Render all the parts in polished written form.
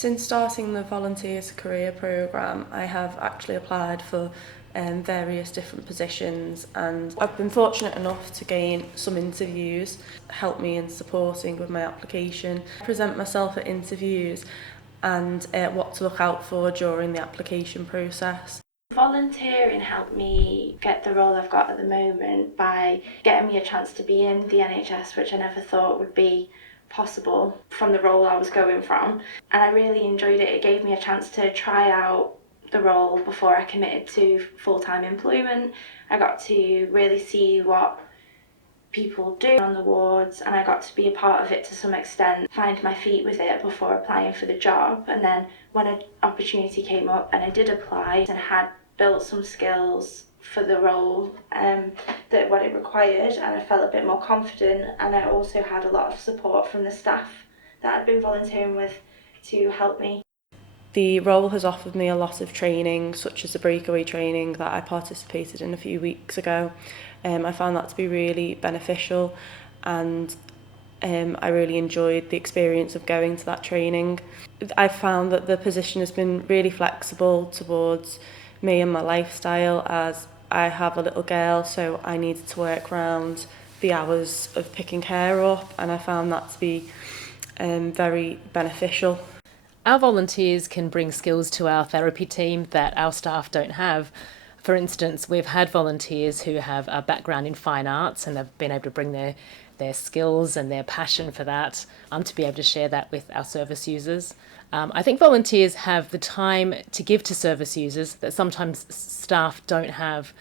Since starting the Volunteers Career Programme, I have actually applied for various different positions, and I've been fortunate enough to gain some interviews, help me in supporting with my application, present myself at interviews and what to look out for during the application process. Volunteering helped me get the role I've got at the moment by getting me a chance to be in the NHS, which I never thought would be possible from the role I was going from, and I really enjoyed it. It gave me a chance to try out the role before I committed to full-time employment. I got to really see what people do on the wards, and I got to be a part of it to some extent, find my feet with it before applying for the job. And then when an opportunity came up and I did apply and had built some skills for the role, that what it required, and I felt a bit more confident, and I also had a lot of support from the staff that I'd been volunteering with to help me. The role has offered me a lot of training, such as the breakaway training that I participated in a few weeks ago. I found that to be really beneficial, and I really enjoyed the experience of going to that training. I found that the position has been really flexible towards me and my lifestyle, as I have a little girl, so I needed to work around the hours of picking her up, and I found that to be very beneficial. Our volunteers can bring skills to our therapy team that our staff don't have. For instance, we've had volunteers who have a background in fine arts and have been able to bring their skills and their passion for that to be able to share that with our service users. I think volunteers have the time to give to service users that sometimes staff don't have.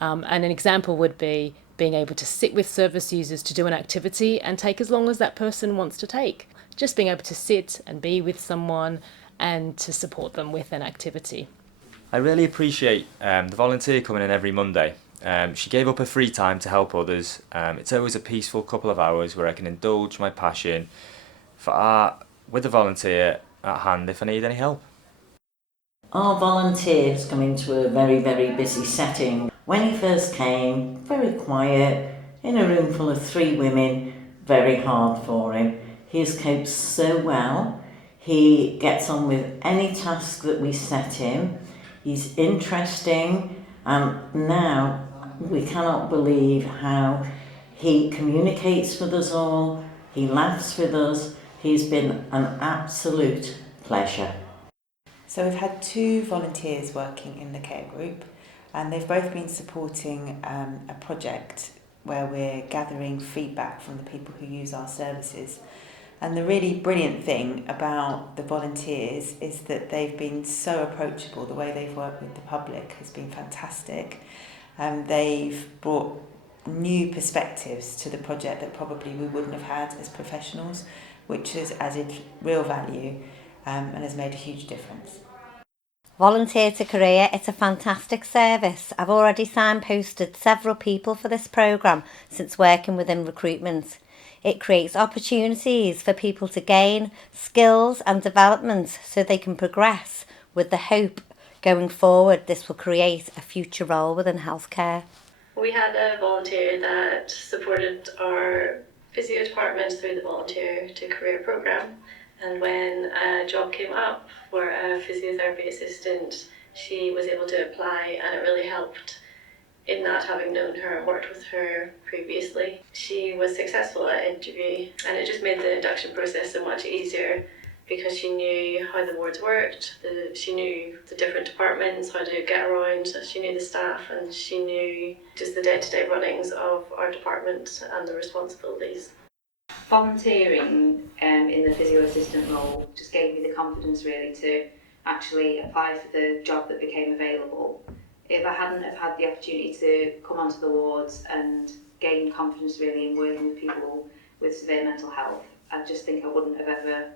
And an example would be being able to sit with service users to do an activity and take as long as that person wants to take. Just being able to sit and be with someone and to support them with an activity. I really appreciate the volunteer coming in every Monday. She gave up her free time to help others. It's always a peaceful couple of hours where I can indulge my passion for art with a volunteer at hand if I need any help. Our volunteers come into a very, very busy setting. When he first came, very quiet, in a room full of 3 women, very hard for him. He has coped so well. He gets on with any task that we set him. He's interesting, and now we cannot believe how he communicates with us all, he laughs with us. He's been an absolute pleasure. So we've had 2 volunteers working in the care group, and they've both been supporting a project where we're gathering feedback from the people who use our services. And the really brilliant thing about the volunteers is that they've been so approachable. The way they've worked with the public has been fantastic. They've brought new perspectives to the project that probably we wouldn't have had as professionals, which has added real value and has made a huge difference. Volunteer to Career, it's a fantastic service. I've already signposted several people for this programme since working within recruitment. It creates opportunities for people to gain skills and development so they can progress, with the hope going forward this will create a future role within healthcare. We had a volunteer that supported our physio department through the Volunteer to Career programme, and when a job came up for a physiotherapy assistant, she was able to apply, and it really helped in that, having known her and worked with her previously. She was successful at interview, and it just made the induction process so much easier because she knew how the wards worked, she knew the different departments, how to get around, she knew the staff, and she knew just the day-to-day runnings of our department and the responsibilities. Volunteering in the physio assistant role just gave me the confidence really to actually apply for the job that became available. If I hadn't have had the opportunity to come onto the wards and gain confidence really in working with people with severe mental health, I just think I wouldn't have ever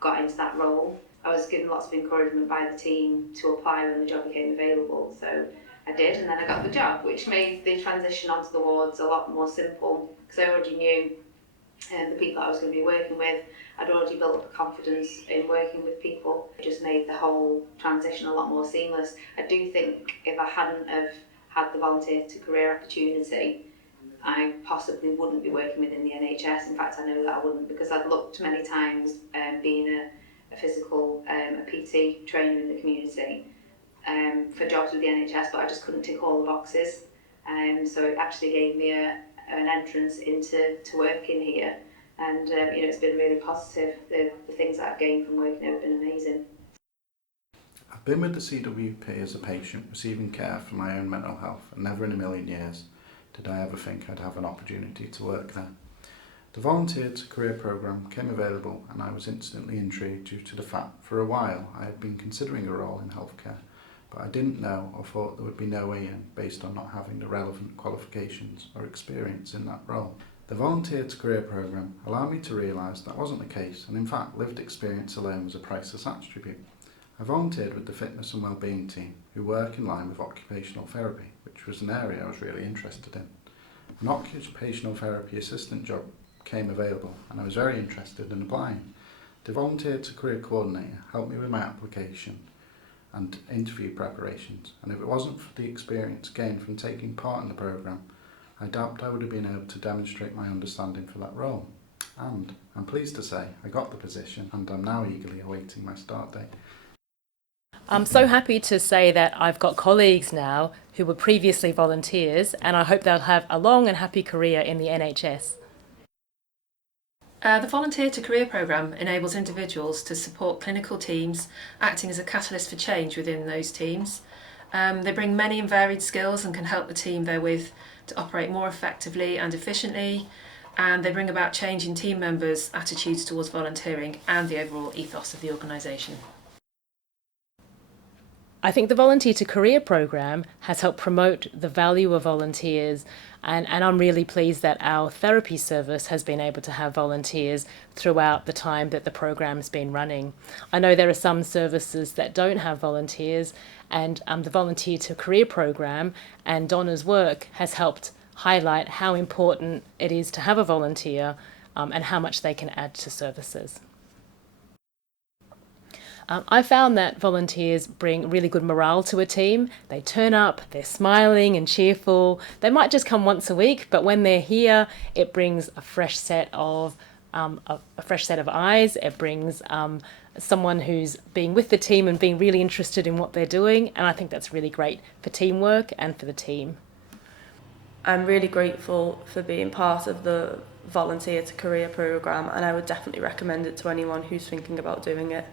got into that role. I was given lots of encouragement by the team to apply when the job became available, so I did, and then I got the job, which made the transition onto the wards a lot more simple because I already knew the people I was going to be working with. I'd already built up a confidence in working with people. It just made the whole transition a lot more seamless. I do think if I hadn't have had the volunteer to career opportunity, I possibly wouldn't be working within the NHS. In fact, I know that I wouldn't, because I'd looked many times being a physical PT training in the community for jobs with the NHS, but I just couldn't tick all the boxes. So it actually gave me an entrance into working here, and it's been really positive. The things that I've gained from working here have been amazing. I've been with the CWP as a patient receiving care for my own mental health, and never in a million years did I ever think I'd have an opportunity to work there. The Volunteer to Career programme came available, and I was instantly intrigued due to the fact for a while I had been considering a role in healthcare, but I didn't know or thought there would be no way in based on not having the relevant qualifications or experience in that role. The Volunteer to Career programme allowed me to realise that wasn't the case, and in fact lived experience alone was a priceless attribute. I volunteered with the Fitness and Wellbeing team, who work in line with occupational therapy, which was an area I was really interested in. An occupational therapy assistant job came available, and I was very interested in applying. The Volunteer to Career coordinator helped me with my application and interview preparations, and if it wasn't for the experience gained from taking part in the programme, I doubt I would have been able to demonstrate my understanding for that role. And I'm pleased to say I got the position, and I'm now eagerly awaiting my start date. I'm so happy to say that I've got colleagues now who were previously volunteers, and I hope they'll have a long and happy career in the NHS. The Volunteer to Career programme enables individuals to support clinical teams, acting as a catalyst for change within those teams. They bring many and varied skills and can help the team therewith to operate more effectively and efficiently, and they bring about change in team members' attitudes towards volunteering and the overall ethos of the organisation. I think the Volunteer to Career programme has helped promote the value of volunteers, and I'm really pleased that our therapy service has been able to have volunteers throughout the time that the programme's been running. I know there are some services that don't have volunteers, and the Volunteer to Career programme and Donna's work has helped highlight how important it is to have a volunteer and how much they can add to services. I found that volunteers bring really good morale to a team. They turn up, they're smiling and cheerful. They might just come once a week, but when they're here, it brings a fresh set of eyes. It brings someone who's being with the team and being really interested in what they're doing, and I think that's really great for teamwork and for the team. I'm really grateful for being part of the Volunteer to Career programme, and I would definitely recommend it to anyone who's thinking about doing it.